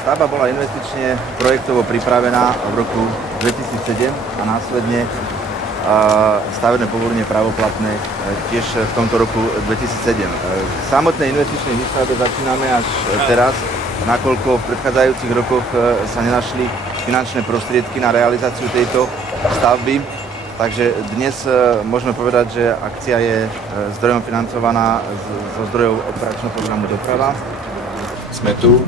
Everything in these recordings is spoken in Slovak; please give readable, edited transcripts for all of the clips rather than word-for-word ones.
Stavba bola investične projektovo pripravená v roku 2007 a následne stavebné povolenie právoplatné tiež v tomto roku 2007. V samotnej investičnej výstavbe začíname až teraz, nakoľko v predchádzajúcich rokoch sa nenašli finančné prostriedky na realizáciu tejto stavby. Takže dnes môžeme povedať, že akcia je zdrojom financovaná zo zdrojov operačného programu Doprava. Sme tu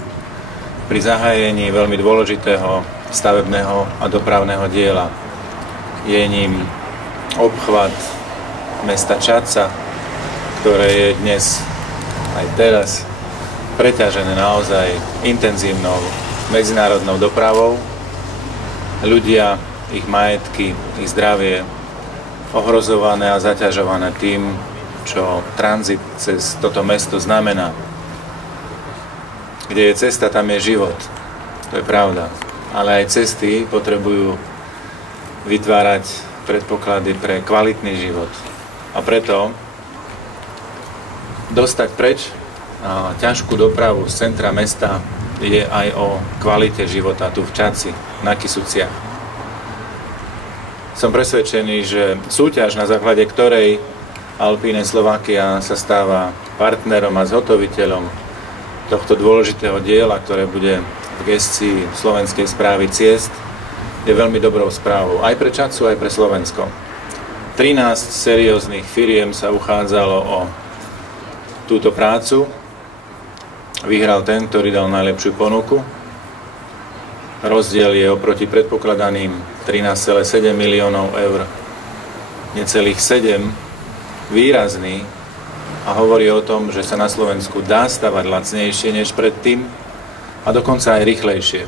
pri zahájení veľmi dôležitého stavebného a dopravného diela. Je ním obchvat mesta Čadca, ktoré je dnes aj teraz preťažené naozaj intenzívnou medzinárodnou dopravou. Ľudia, ich majetky, ich zdravie ohrozované a zaťažované tým, čo tranzit cez toto mesto znamená. Kde je cesta, tam je život. To je pravda. Ale aj cesty potrebujú vytvárať predpoklady pre kvalitný život. A preto dostať preč ťažkú dopravu z centra mesta je aj o kvalite života tu v Čadci, na Kysuciach. Som presvedčený, že súťaž, na základe ktorej Alpine Slovakia sa stáva partnerom a zhotoviteľom tohto dôležitého diela, ktoré bude v gestii Slovenskej správy ciest, je veľmi dobrou správou aj pre Čadcu, aj pre Slovensko. 13 serióznych firiem sa uchádzalo o túto prácu. Vyhral ten, ktorý dal najlepšiu ponuku. Rozdiel je oproti predpokladaným 13,7 miliónov eur. Necelých 7 výrazný a hovorí o tom, že sa na Slovensku dá stavať lacnejšie než predtým a dokonca aj rýchlejšie.